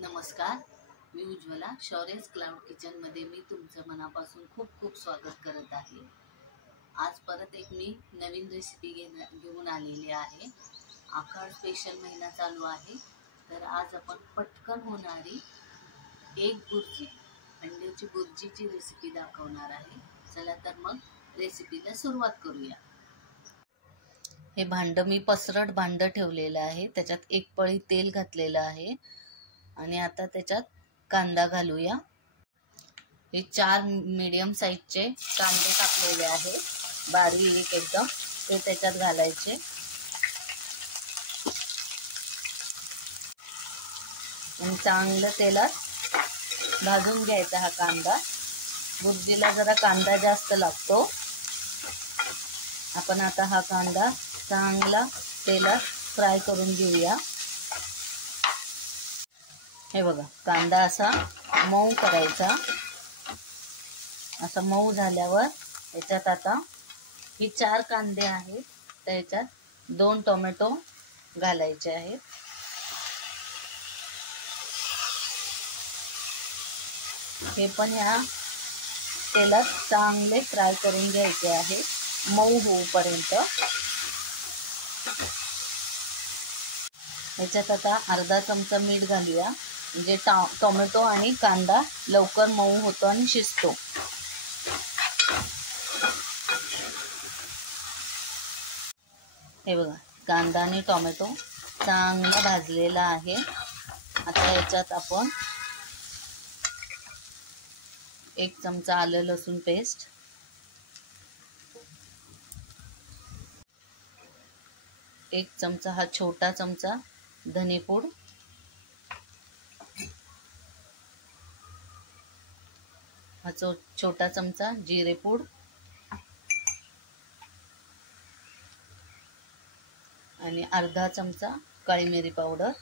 नमस्कार, मी उज्ज्वला. शौर्यस क्लाउड किचनमध्ये मी तुमचं मनापासून खूप खूप स्वागत करत आहे. आज परत एक मी नवीन रेसिपी घेऊन आलेली आहे. आखाड स्पेशल महिना चालू आहे, तर आज आपण पटकन होणारी अंड्याची बुर्जीची रेसिपी दाखवणार आहे. चला तर मग रेसिपीला सुरुवात करूया. हे भांड मी पसरट भांड ठेवलेलं आहे. त्याच्यात एक पळी तेल घातलेलं आहे आणि आता त्याच्यात कांदा घालूया. हे 4 मीडियम साईजचे कांदे कापलेले आहेत, बारीक एकदम. ते त्याच्यात घालायचे आणि चांगलं तेलात भाजून घ्यायचा हा कांदा. बुर्जीला जरा कांदा जास्त लागतो. आपण आता हा कांदा चांगला तेलात फ्राय करून घेऊया. हे बघा, कांदा असा मऊ करायचा. असा मऊ झाल्यावर याच्यात आता हे 4 कांदे आहेत, त्याच्यात 2 टोमॅटो घालायचे आहेत. हे पण ह्या तेलात चांगले फ्राय करून घ्यायचे आहे, मऊ होईपर्यंत. याच्यात आता अर्धा चमचा मीठ घालूया, म्हणजे टोमॅटो आणि कांदा लवकर मऊ होतो आणि शिजतो. हे बघा, कांदा आणि टोमॅटो चांगला भाजलेला आहे. आता याच्यात आपण 1 चमचा आलं लसूण पेस्ट, 1 चमचा हा छोटा चमचा धनेपूड, हा छोटा चमचा जिरेपूड आणि अर्धा चमचा काळी मिरी पावडर.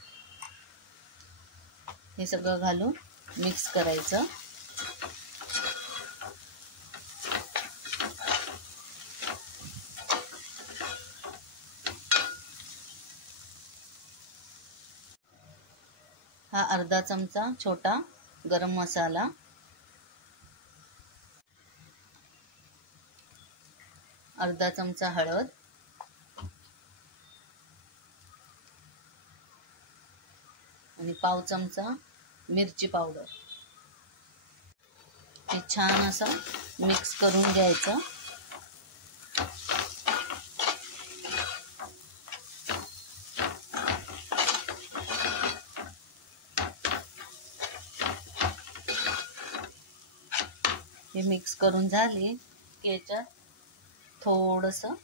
हे सगळं घालून मिक्स करायचं. हा अर्धा चमचा छोटा गरम मसाला, अर्धा चमचा हळद आणि पाव चमचा मिरची पावडर. हे छान असं मिक्स करून घ्यायचं. हे मिक्स करून झाले की याच्यात थोडंसं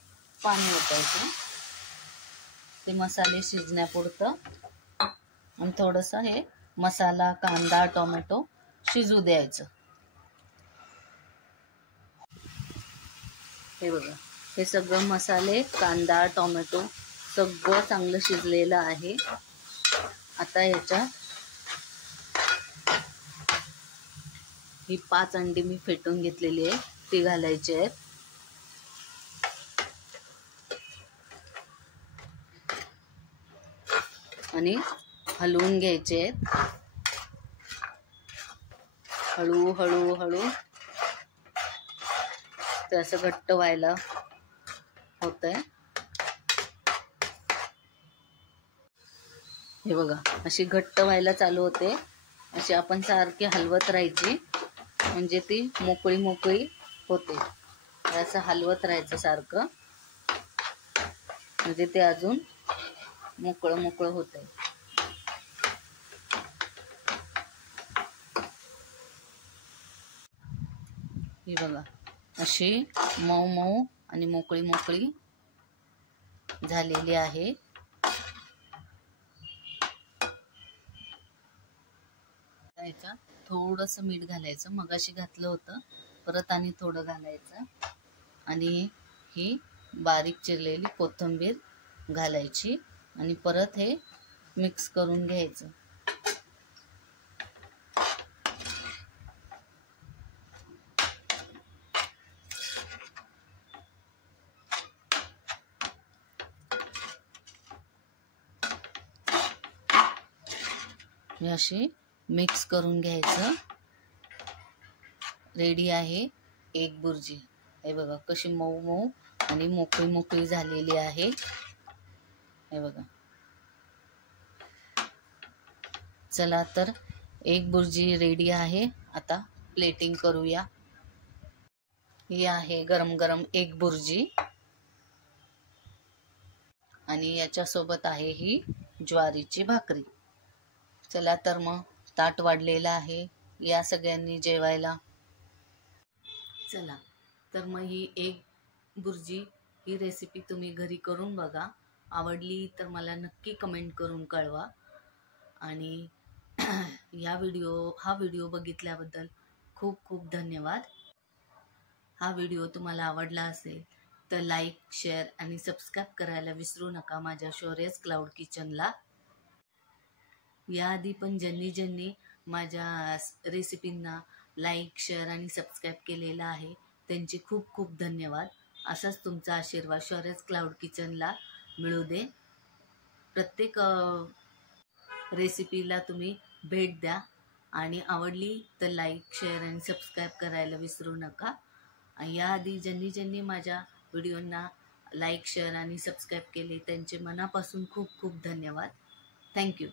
पाणी ओतायचं, ते मसाले शिजण्यापुरतं. आणि थोडंसं हे मसाला, कांदा, टोमॅटो शिजू द्यायचं. हे बघा, हे सगळं मसाले, कांदा, टोमॅटो सगळं चांगलं शिजलेलं आहे. आता याच्यात ही 5 अंडी मी फेटून घेतलेली आहे, ती घालायची आहेत. आणि हलवून घ्यायचे आहेत. हळू हळू हळू ते असं घट्ट व्हायला होतंय. हे बघा, अशी घट्ट व्हायला चालू होते. अशी आपण सारखी हलवत राहायची, म्हणजे ती मोकळी मोकळी होते. असं हलवत राहायचं सारखं, म्हणजे ते अजून मोकळं मोकळं होतंय. ही बघा, अशी मऊ मऊ आणि मोकळी मोकळी झालेली आहे. याच्यात थोडंसं मीठ घालायचं, मगाशी घातलं होतं, परत आणि थोडं घालायचं. आणि ही बारीक चिरलेली कोथिंबीर घालायची आणि परत हे मिक्स करून घ्यायचं. ही अशी मिक्स करून घ्यायचं. रेडी आहे एग बुर्जी. हे बघा कशी मऊ मऊ आणि मोकळी मोकळी झालेली आहे. हे बघा. चला तर एग बुर्जी रेडी आहे. आता प्लेटिंग करूया. ही आहे गरम गरम एग बुर्जी आणि याच्यासोबत आहे ही ज्वारीची भाकरी. चला तर मग ताट वाढलेलं आहे, या सगळ्यांनी जेवायला. चला तर मग ही एग बुर्जी ही रेसिपी तुम्ही घरी करून बघा. आवडली तर मला नक्की कमेंट करून कळवा. आणि हा व्हिडिओ बघितल्याबद्दल खूप खूप धन्यवाद. हा व्हिडिओ तुम्हाला आवडला असेल तर लाईक, शेअर आणि सबस्क्राईब करायला विसरू नका माझ्या शौर्यस क्लाउड किचनला. याआधी पण ज्यांनी माझ्या रेसिपींना लाईक, शेअर आणि सबस्क्राईब केलेला आहे त्यांचे खूप खूप धन्यवाद. असाच तुमचा आशीर्वाद शौर्यस क्लाउड किचनला मिळू दे. प्रत्येक रेसिपीला तुम्ही भेट द्या आणि आवडली तर लाईक, शेअर आणि सबस्क्राईब करायला विसरू नका. याआधी ज्यांनी माझ्या व्हिडिओंना लाईक, शेअर आणि सबस्क्राईब केले त्यांचे मनापासून खूप खूप धन्यवाद. थँक्यू.